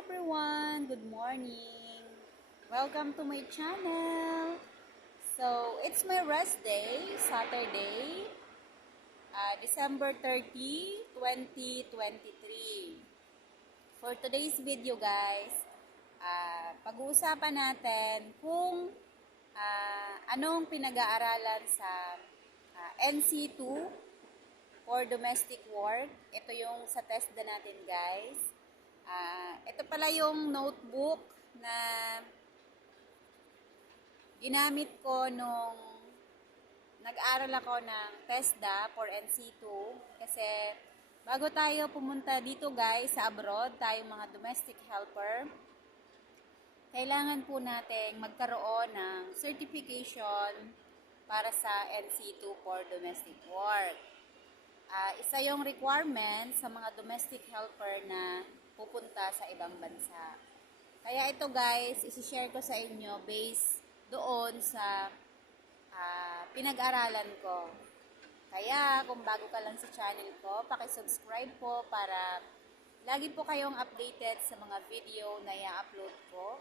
everyone! Good morning! Welcome to my channel! So, it's my rest day, Saturday, uh, December 30, 2023. For today's video guys, uh, pag-uusapan natin kung uh, anong pinag-aaralan sa uh, NC2 for domestic work. Ito yung sa test na natin guys. Ah, ito pala yung notebook na ginamit ko nung nag-aral ako ng TESDA for NC2 kasi bago tayo pumunta dito guys sa abroad, tayong mga domestic helper, kailangan po nating magkaroon ng certification para sa NC2 for domestic work. Ah, isa yung requirement sa mga domestic helper na pupunta sa ibang bansa. Kaya ito guys, isi-share ko sa inyo based doon sa ah, pinag-aralan ko. Kaya kung bago ka lang sa channel ko, paki-subscribe po para lagi po kayong updated sa mga video na i-upload ko.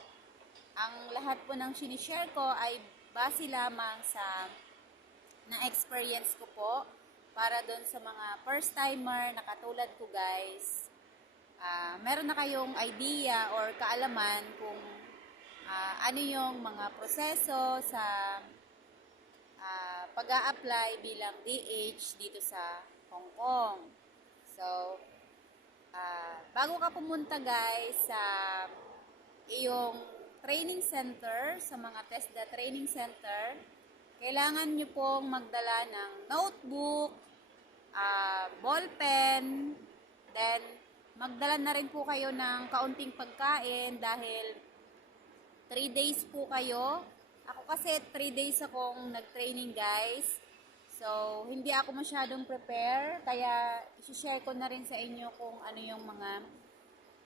Ang lahat po ng sinishare ko ay base lamang sa na experience ko po para doon sa mga first timer na katulad ko guys ah, meron na kayong idea or kaalaman kung ah, ano yung mga proseso sa ah, pag apply bilang DH dito sa Hong Kong. So, ah, bago ka pumunta guys sa iyong training center, sa mga TESDA training center, kailangan nyo pong magdala ng notebook, ah, ballpen, then magdala na rin po kayo ng kaunting pagkain dahil 3 days po kayo. Ako kasi 3 days akong nag-training guys. So, hindi ako masyadong prepare. Kaya, isi-share ko na rin sa inyo kung ano yung mga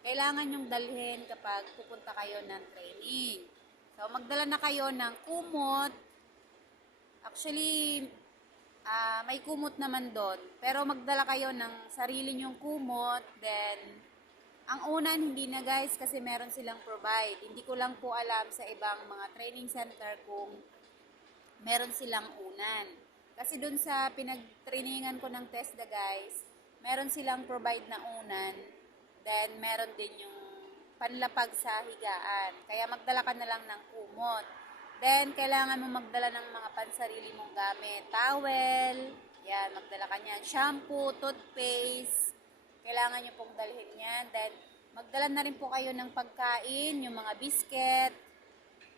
kailangan nyong dalhin kapag pupunta kayo ng training. So, magdala na kayo ng kumot. Actually, Ah, may kumot naman doon. Pero magdala kayo ng sarili nyong kumot. Then, ang unan hindi na guys kasi meron silang provide. Hindi ko lang po alam sa ibang mga training center kung meron silang unan. Kasi doon sa pinag-trainingan ko ng TESDA guys, meron silang provide na unan. Then, meron din yung panlapag sa higaan. Kaya magdala ka na lang ng kumot. Then, kailangan mo magdala ng mga pansarili mong gamit. Towel, yan, magdala ka niyan. Shampoo, toothpaste, kailangan nyo pong dalhin yan. Then, magdala na rin po kayo ng pagkain, yung mga biscuit,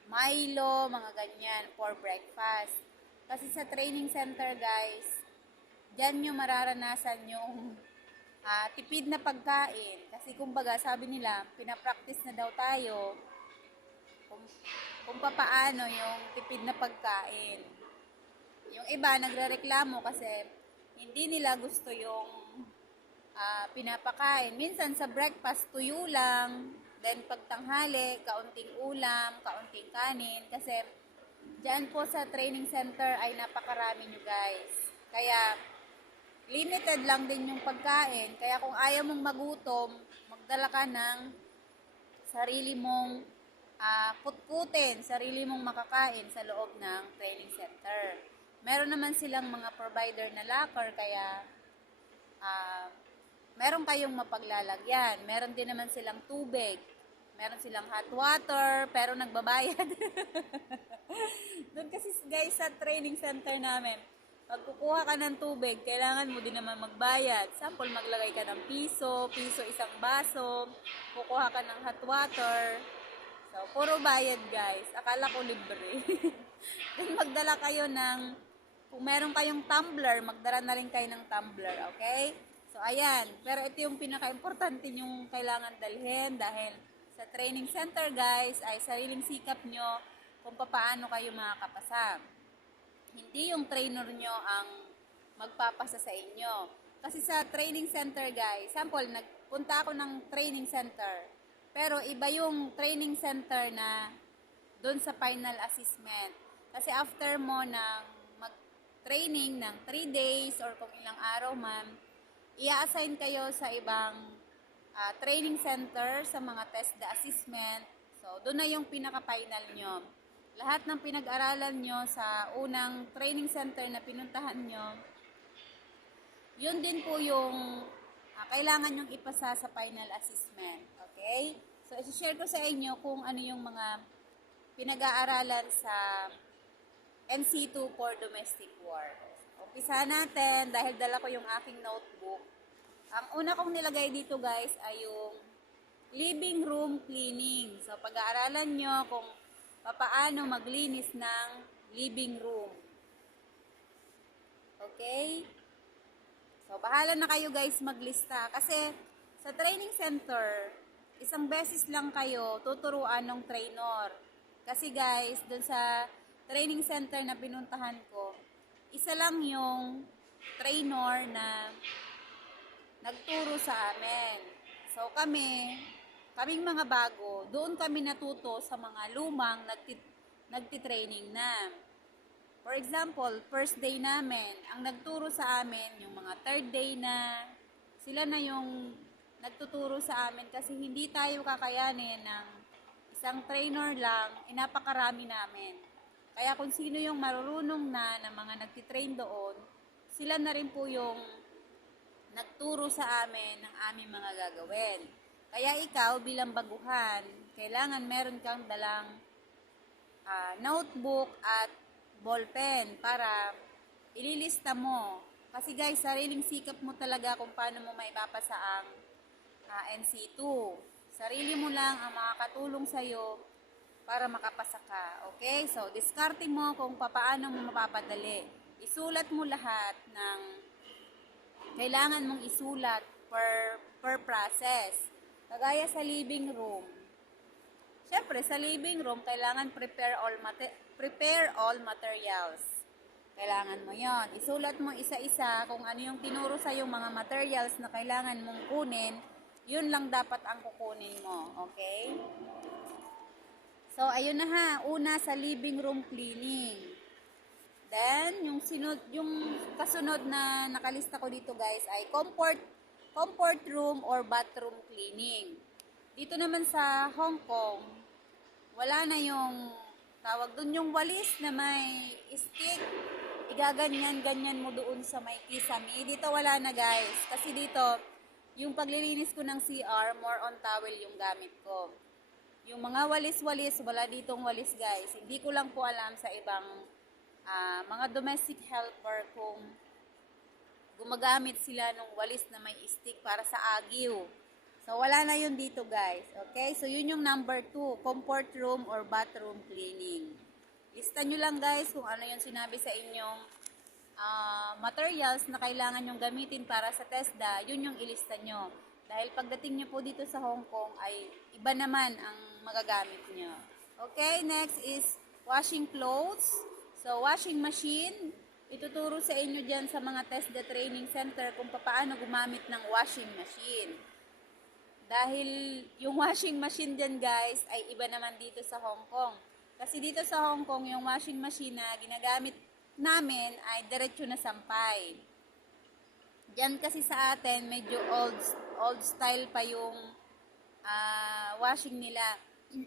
Milo, mga ganyan, for breakfast. Kasi sa training center, guys, dyan nyo mararanasan yung ah, tipid na pagkain. Kasi kumbaga, sabi nila, pinapractice na daw tayo kung, kung papaano yung tipid na pagkain. Yung iba nagrereklamo kasi hindi nila gusto yung ah, pinapakain. Minsan sa breakfast tuyo lang, then pagtanghali, kaunting ulam, kaunting kanin kasi Diyan po sa training center ay napakarami nyo guys. Kaya limited lang din yung pagkain. Kaya kung ayaw mong magutom, magdala ka ng sarili mong ah, putputin, sarili mong makakain sa loob ng training center. Meron naman silang mga provider na locker, kaya ah, meron kayong mapaglalagyan. Meron din naman silang tubig. Meron silang hot water, pero nagbabayad. Doon kasi guys sa training center namin, pag kukuha ka ng tubig, kailangan mo din naman magbayad. Sample, maglagay ka ng piso, piso isang baso, kukuha ka ng hot water. So, puro bayad guys. Akala ko libre. Then magdala kayo ng, kung meron kayong tumbler, magdala na rin kayo ng tumbler, okay? So, ayan. Pero ito yung pinaka-importante yung kailangan dalhin dahil sa training center guys ay sariling sikap nyo kung paano kayo makakapasa. Hindi yung trainer nyo ang magpapasa sa inyo. Kasi sa training center guys, sample, nagpunta ako ng training center. Pero iba yung training center na doon sa final assessment. Kasi after mo ng mag-training ng 3 days or kung ilang araw man, i-assign kayo sa ibang ah, training center sa mga test the assessment. So, doon na yung pinaka-final nyo. Lahat ng pinag-aralan nyo sa unang training center na pinuntahan nyo, yun din po yung ah, kailangan yung ipasa sa final assessment. Okay? So, isi-share ko sa inyo kung ano yung mga pinag-aaralan sa NC2 for domestic work. Umpisa natin dahil dala ko yung aking notebook. Ang una kong nilagay dito guys ay yung living room cleaning. So pag-aaralan nyo kung papaano maglinis ng living room. Okay? So bahala na kayo guys maglista kasi sa training center, isang beses lang kayo tuturuan ng trainer. Kasi guys, dun sa training center na pinuntahan ko, isa lang yung trainer na nagturo sa amin. So kami, kaming mga bago, doon kami natuto sa mga lumang nagti, nagtitraining na. For example, first day namin, ang nagturo sa amin, yung mga third day na, sila na yung nagtuturo sa amin kasi hindi tayo kakayanin ng isang trainer lang, inapakarami namin. Kaya kung sino yung marurunong na ng mga nagtitrain doon, sila na rin po yung nagturo sa amin ng aming mga gagawin. Kaya ikaw bilang baguhan, kailangan meron kang dalang ah, notebook at ballpen para ililista mo. Kasi guys, sariling sikap mo talaga kung paano mo maipapasa ang ah, NC2. Sarili mo lang ang makakatulong sa'yo para makapasa ka. Okay? So, diskarte mo kung papaano mo mapapadali. Isulat mo lahat ng kailangan mong isulat per, per process. Kagaya sa living room. Siyempre, sa living room, kailangan prepare all, mate- prepare all materials. Kailangan mo yon. Isulat mo isa-isa kung ano yung tinuro sa yung mga materials na kailangan mong kunin, yun lang dapat ang kukunin mo. Okay? So, ayun na ha. Una sa living room cleaning. Then, yung sinod, yung kasunod na nakalista ko dito guys ay comfort, comfort room or bathroom cleaning. Dito naman sa Hong Kong, wala na yung tawag doon yung walis na may stick. Igaganyan-ganyan mo doon sa may kisame. Dito wala na guys. Kasi dito, yung paglilinis ko ng CR, more on towel yung gamit ko. Yung mga walis-walis, wala ditong walis guys. Hindi ko lang po alam sa ibang ah, mga domestic helper kung gumagamit sila ng walis na may stick para sa agiw. So, wala na yun dito guys. Okay? So, yun yung number 2, comfort room or bathroom cleaning. Lista nyo lang guys kung ano yung sinabi sa inyong ah, materials na kailangan yung gamitin para sa TESDA, yun yung ilista nyo. Dahil pagdating nyo po dito sa Hong Kong ay iba naman ang magagamit nyo. Okay, next is washing clothes. So, washing machine. Ituturo sa inyo dyan sa mga TESDA training center kung paano gumamit ng washing machine. Dahil yung washing machine dyan guys ay iba naman dito sa Hong Kong. Kasi dito sa Hong Kong yung washing machine na ginagamit namin ay diretso na sampay. Diyan kasi sa atin medyo old old style pa yung ah, washing nila.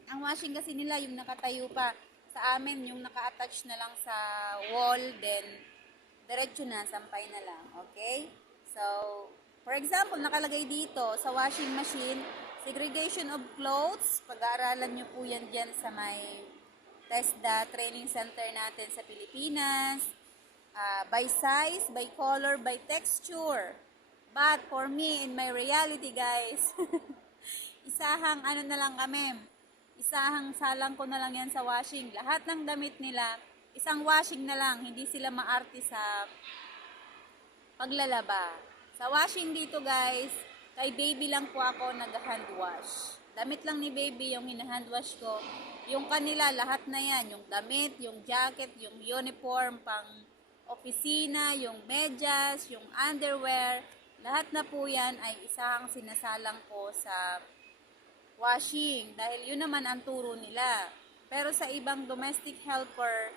Ang washing kasi nila yung nakatayo pa. Sa amin yung naka-attach na lang sa wall then diretso na sampay na lang. Okay? So, For example, nakalagay dito sa washing machine, segregation of clothes. Pag-aaralan nyo po yan dyan sa may TESDA training center natin sa Pilipinas. Ah, by size, by color, by texture. But for me, in my reality guys, isahang ano na lang kami, isahang salang ko na lang yan sa washing. Lahat ng damit nila, isang washing na lang, hindi sila maarte sa paglalaba. Sa washing dito guys, kay baby lang po ako nag-hand wash. Damit lang ni baby yung hina-hand wash ko. Yung kanila, lahat na yan. Yung damit, yung jacket, yung uniform, pang opisina, yung medyas, yung underwear. Lahat na po yan ay isang sinasalang ko sa washing. Dahil yun naman ang turo nila. Pero sa ibang domestic helper,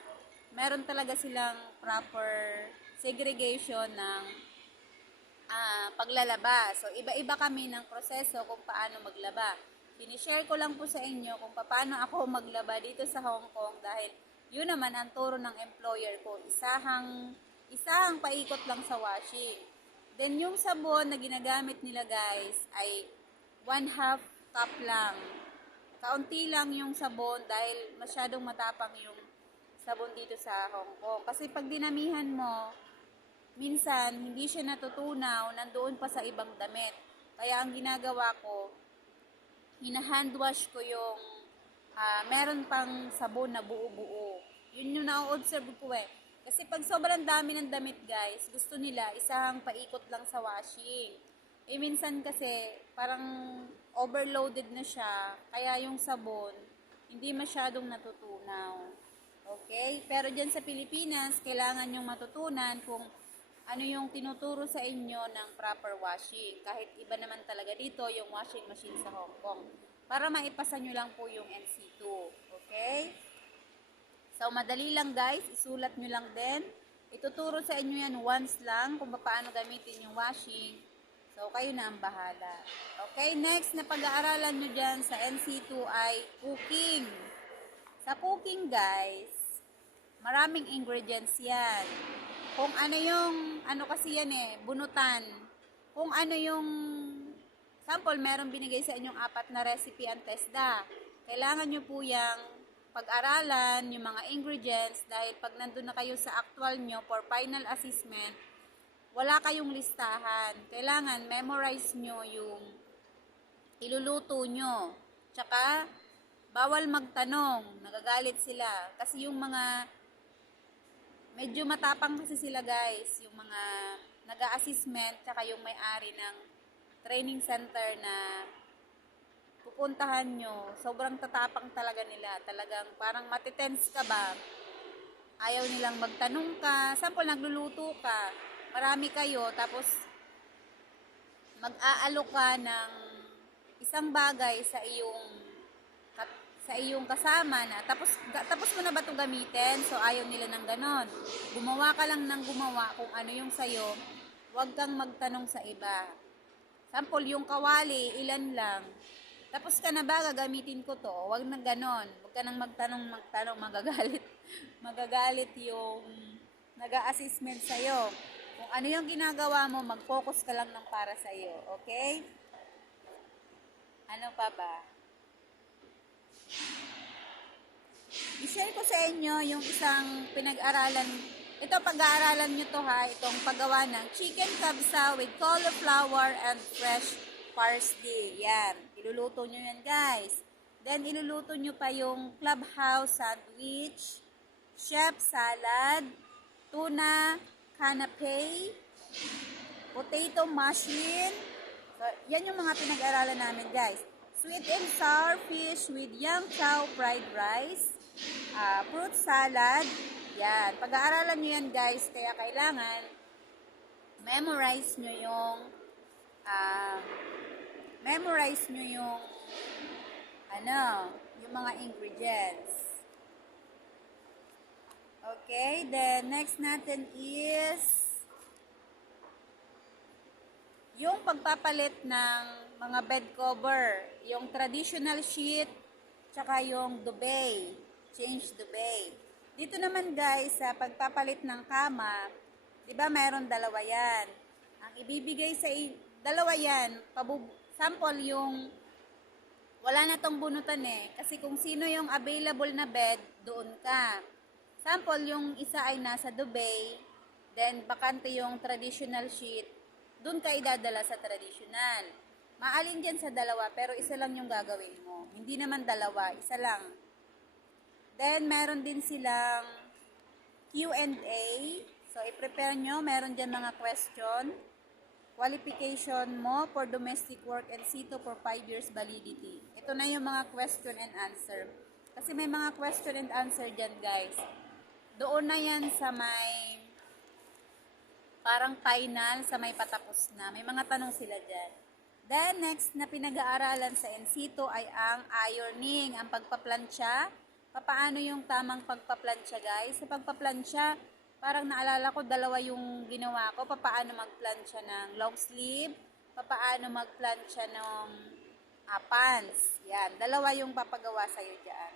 meron talaga silang proper segregation ng ah, paglalaba. So, iba-iba kami ng proseso kung paano maglaba. Sinishare ko lang po sa inyo kung paano ako maglaba dito sa Hong Kong dahil yun naman ang turo ng employer ko. Isahang, isahang paikot lang sa washing. Then, yung sabon na ginagamit nila guys ay one half cup lang. Kaunti lang yung sabon dahil masyadong matapang yung sabon dito sa Hong Kong. Kasi pag dinamihan mo, minsan hindi siya natutunaw, nandoon pa sa ibang damit. Kaya ang ginagawa ko, hina-hand ko yung ah, meron pang sabon na buo-buo. Yun yung na-observe ko eh. Kasi pag sobrang dami ng damit guys, gusto nila isang paikot lang sa washing. Eh minsan kasi parang overloaded na siya, kaya yung sabon hindi masyadong natutunaw. Okay? Pero dyan sa Pilipinas, kailangan yung matutunan kung ano yung tinuturo sa inyo ng proper washing. Kahit iba naman talaga dito yung washing machine sa Hong Kong. Para maipasa nyo lang po yung NC2. Okay? So, madali lang guys. Isulat nyo lang din. Ituturo sa inyo yan once lang kung paano gamitin yung washing. So, kayo na ang bahala. Okay, next na pag-aaralan nyo dyan sa NC2 ay cooking. Sa cooking guys, maraming ingredients yan. Kung ano yung, ano kasi yan eh, bunutan. Kung ano yung, sample, meron binigay sa inyong apat na recipe ang TESDA. Kailangan nyo po yung pag-aralan, yung mga ingredients, dahil pag nandun na kayo sa actual nyo for final assessment, wala kayong listahan. Kailangan memorize nyo yung iluluto nyo. Tsaka, bawal magtanong, nagagalit sila. Kasi yung mga, medyo matapang kasi sila guys, yung mga nag-assessment, tsaka yung may-ari ng training center na pupuntahan nyo, sobrang tatapang talaga nila. Talagang parang matitense ka ba? Ayaw nilang magtanong ka. Sample, nagluluto ka. Marami kayo, tapos mag-aalok ka ng isang bagay sa iyong sa iyong kasama na tapos tapos mo na ba 'to gamitin? So ayaw nila ng ganon. Gumawa ka lang ng gumawa kung ano yung sayo. Huwag kang magtanong sa iba. Sample yung kawali ilan lang? Tapos ka na ba? Gagamitin ko to. Huwag na ganon. Huwag ka nang magtanong magtanong. Magagalit. Magagalit yung nag-assessment sa'yo. Kung ano yung ginagawa mo, mag-focus ka lang ng para sa iyo, okay? Ano pa ba? I-share ko sa inyo yung isang pinag-aralan. Ito, pag-aaralan nyo to ha, itong paggawa ng chicken kabsa with cauliflower and fresh parsley. Yan. Iluluto nyo yan, guys. Then, iluluto nyo pa yung clubhouse sandwich, chef salad, tuna, canapé, potato mushroom. So, yan yung mga pinag-aralan namin, guys. Sweet and sour fish with yam chow fried rice, ah, fruit salad. Yan. Pag-aaralan nyo yan, guys. Kaya kailangan memorize nyo yung ah, memorize nyo yung ano, yung mga ingredients. Okay, then next natin is yung pagpapalit ng mga bed cover, yung traditional sheet, tsaka yung duvet, change duvet. Dito naman guys, sa pagpapalit ng kama, di ba mayroon dalawa yan. Ang ibibigay sa dalawa yan, pabub- sample yung wala na tong bunutan eh. Kasi kung sino yung available na bed, doon ka. Sample, yung isa ay nasa Dubai, then bakante yung traditional sheet, doon ka idadala sa traditional. Maalin dyan sa dalawa, pero isa lang yung gagawin mo. Hindi naman dalawa, isa lang. Then, meron din silang Q&A. So, i-prepare nyo. Meron dyan mga question. Qualification mo for domestic work and CITO for 5 years validity. Ito na yung mga question and answer. Kasi may mga question and answer dyan, guys. Doon na yan sa may parang final, sa may patapos na. May mga tanong sila dyan. Then, next na pinag-aaralan sa NCTO ay ang ironing, ang pagpaplansya. Papaano yung tamang pagpaplansya, guys? Sa pagpaplansya, parang naalala ko dalawa yung ginawa ko, papaano mag-plancha ng long sleeve, papaano mag-plancha ng ah, pants. Yan, dalawa yung papagawa sa'yo dyan.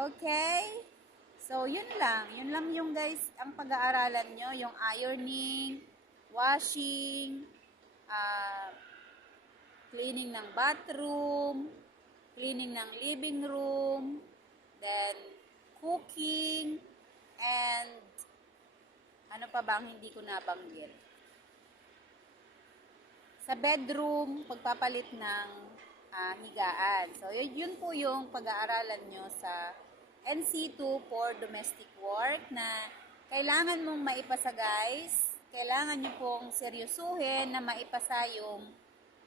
Okay? So, yun lang. Yun lang yung guys, ang pag-aaralan nyo, yung ironing, washing, ah, cleaning ng bathroom, cleaning ng living room, then cooking, and ano pa ba ang hindi ko nabanggit? Sa bedroom, pagpapalit ng ah, higaan. So, yun, yun po yung pag-aaralan nyo sa NC2 for domestic work na kailangan mong maipasa guys. Kailangan nyo pong seryosuhin na maipasa yung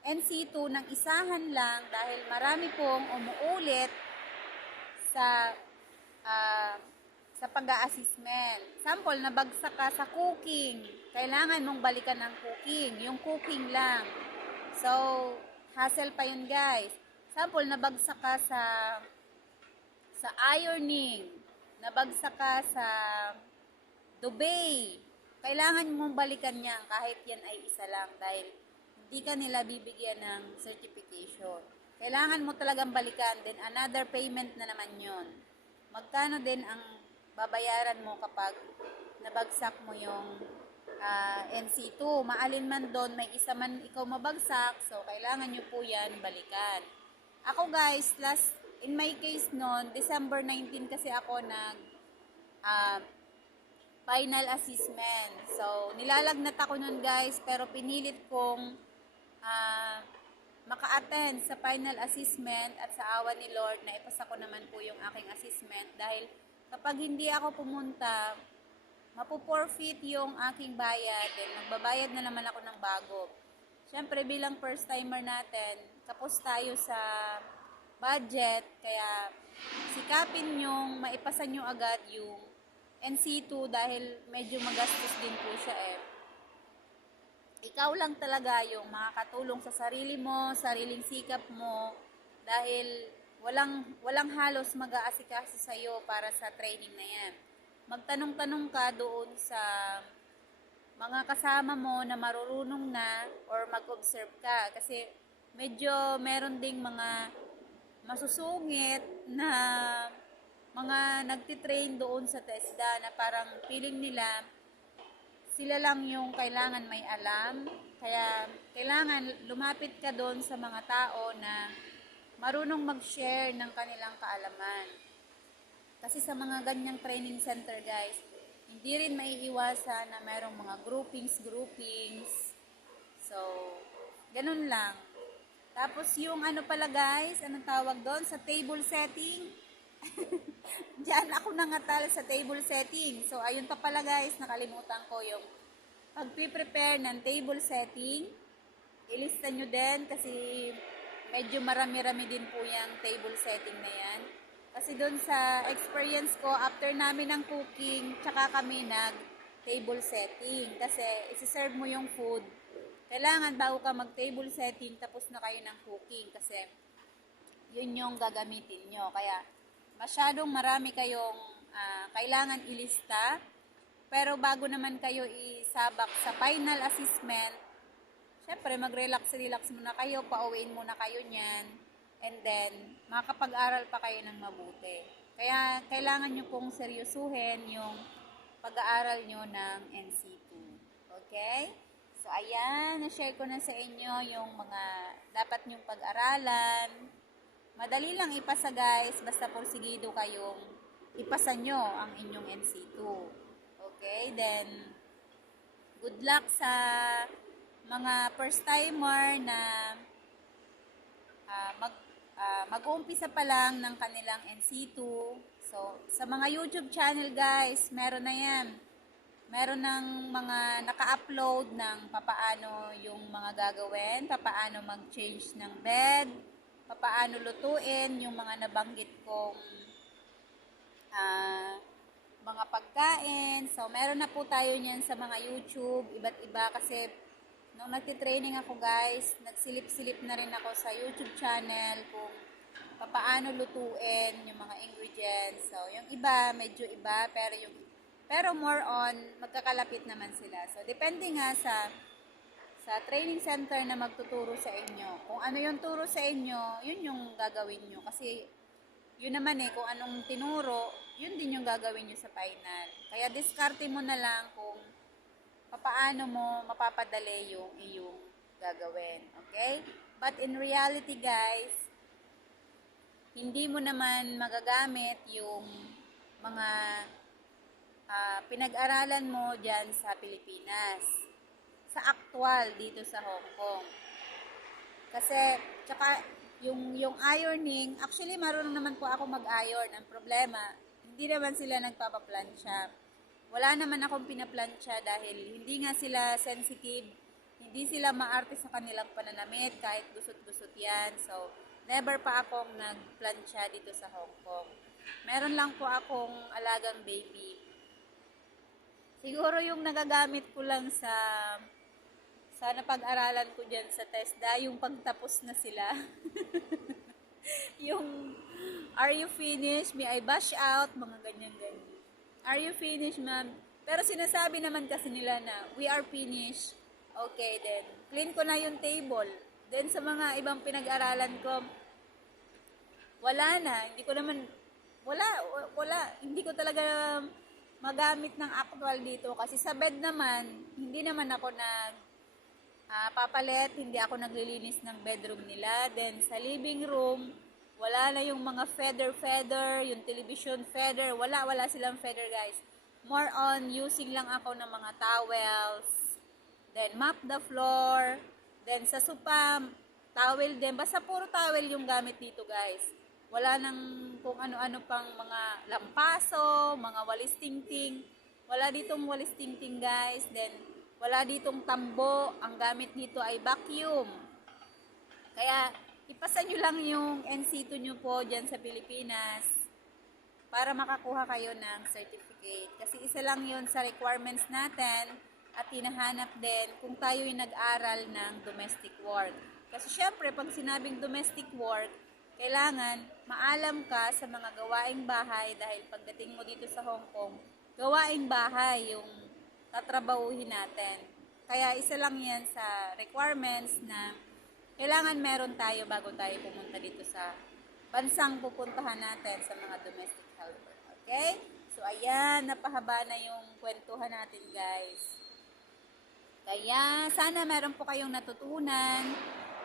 NC2 ng isahan lang dahil marami pong umuulit sa ah, sa pag-a-assessment. Sample, nabagsak ka sa cooking. Kailangan mong balikan ng cooking. Yung cooking lang. So, hassle pa yun guys. Sample, nabagsak ka sa sa ironing. Nabagsak ka sa dubay. Kailangan mong balikan yan kahit yan ay isa lang dahil hindi ka nila bibigyan ng certification. Kailangan mo talagang balikan. Then another payment na naman yon. Magkano din ang babayaran mo kapag nabagsak mo yung ah, NC2. Maalin man doon, may isa man ikaw mabagsak, so kailangan nyo po yan balikan. Ako guys, last, in my case noon, December 19 kasi ako nag ah, final assessment. So, nilalagnat ako nun guys, pero pinilit kong ah, maka-attend sa final assessment at sa awa ni Lord na ipasa ko naman po yung aking assessment dahil kapag hindi ako pumunta, mapuporfeit yung aking bayad and magbabayad na naman ako ng bago. Siyempre bilang first timer natin, kapos tayo sa budget, kaya sikapin yung maipasan nyo agad yung NC2 dahil medyo magastos din po siya eh ikaw lang talaga yung makakatulong sa sarili mo, sariling sikap mo, dahil walang, walang halos mag-aasikaso sa iyo para sa training na yan. Magtanong-tanong ka doon sa mga kasama mo na marurunong na or mag-observe ka kasi medyo meron ding mga masusungit na mga nagtitrain doon sa TESDA na parang feeling nila sila lang yung kailangan may alam. Kaya kailangan lumapit ka doon sa mga tao na marunong mag-share ng kanilang kaalaman. Kasi sa mga ganyang training center guys, hindi rin maiiwasan na mayroong mga groupings, groupings. So, ganun lang. Tapos yung ano pala guys, anong tawag doon? Sa table setting. Diyan ako nangatal sa table setting. So, ayun pa pala guys, nakalimutan ko yung pag-prepare ng table setting. Ilista nyo din kasi medyo marami-rami din po yung table setting na yan. Kasi doon sa experience ko, after namin ng cooking, tsaka kami nag table setting. Kasi isi-serve mo yung food. Kailangan bago ka mag-table setting, tapos na kayo ng cooking. Kasi yun yung gagamitin nyo. Kaya masyadong marami kayong ah, kailangan ilista. Pero bago naman kayo isabak sa final assessment, syempre mag-relax-relax muna kayo, pauwiin muna kayo niyan. And then, makakapag-aral pa kayo ng mabuti. Kaya kailangan nyo pong seryosuhin yung pag-aaral nyo ng NC2. Okay? So, ayan, na-share ko na sa inyo yung mga dapat nyong pag-aralan, Madali lang ipasa guys, basta porsigido kayong ipasa nyo ang inyong NC2. Okay, then good luck sa mga first timer na ah, mag ah, mag-uumpisa pa lang ng kanilang NC2. So, sa mga YouTube channel guys, meron na yan. Meron ng mga naka-upload ng papaano yung mga gagawin, papaano mag-change ng bed, papaano lutuin yung mga nabanggit kong ah, mga pagkain. So, meron na po tayo niyan sa mga YouTube, iba't iba kasi nung nagtitraining ako guys, nagsilip-silip na rin ako sa YouTube channel kung papaano lutuin yung mga ingredients. So, yung iba, medyo iba, pero yung Pero more on, magkakalapit naman sila. So, depende nga sa sa training center na magtuturo sa inyo. Kung ano yung turo sa inyo, yun yung gagawin nyo. Kasi, yun naman eh, kung anong tinuro, yun din yung gagawin nyo sa final. Kaya diskarte mo na lang kung papaano mo mapapadali yung iyong gagawin. Okay? But in reality, guys, hindi mo naman magagamit yung mga ah, pinag-aralan mo dyan sa Pilipinas. Sa actual dito sa Hong Kong. Kasi, tsaka, yung, yung ironing, actually, marunong naman po ako mag-iron. Ang problema, hindi naman sila nagpapaplansya. Wala naman akong pinaplansya dahil hindi nga sila sensitive. Hindi sila maarte sa kanilang pananamit kahit gusot-gusot yan. So, never pa akong nagplansya dito sa Hong Kong. Meron lang po akong alagang baby. Siguro yung nagagamit ko lang sa sana pag-aralan ko dyan sa TESDA, yung pagtapos na sila. yung, are you finished? May I bash out? Mga ganyan-ganyan. Are you finished, ma'am? Pero sinasabi naman kasi nila na, we are finished. Okay, then, clean ko na yung table. Then, sa mga ibang pinag-aralan ko, wala na. Hindi ko naman, wala, wala. Hindi ko talaga magamit ng actual dito. Kasi sa bed naman, hindi naman ako nag ah, papalit, hindi ako naglilinis ng bedroom nila. Then sa living room, wala na yung mga feather-feather, yung television feather. Wala, wala silang feather guys. More on using lang ako ng mga towels. Then mop the floor. Then sa sopa, towel din. Basta puro towel yung gamit dito guys. Wala nang kung ano-ano pang mga lampaso, mga walis tingting. Wala ditong walis tingting guys. Then wala ditong tambo. Ang gamit dito ay vacuum. Kaya, ipasa nyo lang yung NC2 nyo po dyan sa Pilipinas para makakuha kayo ng certificate. Kasi isa lang yun sa requirements natin at hinahanap din kung tayo yung nag-aral ng domestic work. Kasi syempre, pag sinabing domestic work, kailangan maalam ka sa mga gawaing bahay dahil pagdating mo dito sa Hong Kong, gawaing bahay yung tatrabahuhin natin. Kaya isa lang yan sa requirements na kailangan meron tayo bago tayo pumunta dito sa bansang pupuntahan natin sa mga domestic helper. Okay? So, ayan, napahaba na yung kwentuhan natin, guys. Kaya, sana meron po kayong natutunan.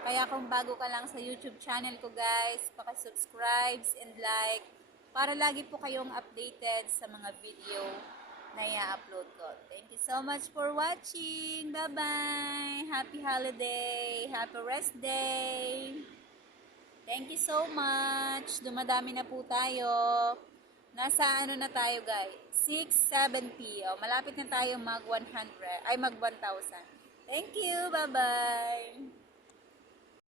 Kaya kung bago ka lang sa YouTube channel ko, guys, subscribe and like para lagi po kayong updated sa mga video na i-upload ko. Thank you so much for watching. Bye-bye. Happy holiday. Happy rest day. Thank you so much. Dumadami na po tayo. Nasa ano na tayo guys? 670. Oh, malapit na tayo mag 100. Ay mag 1,000. Thank you. Bye-bye.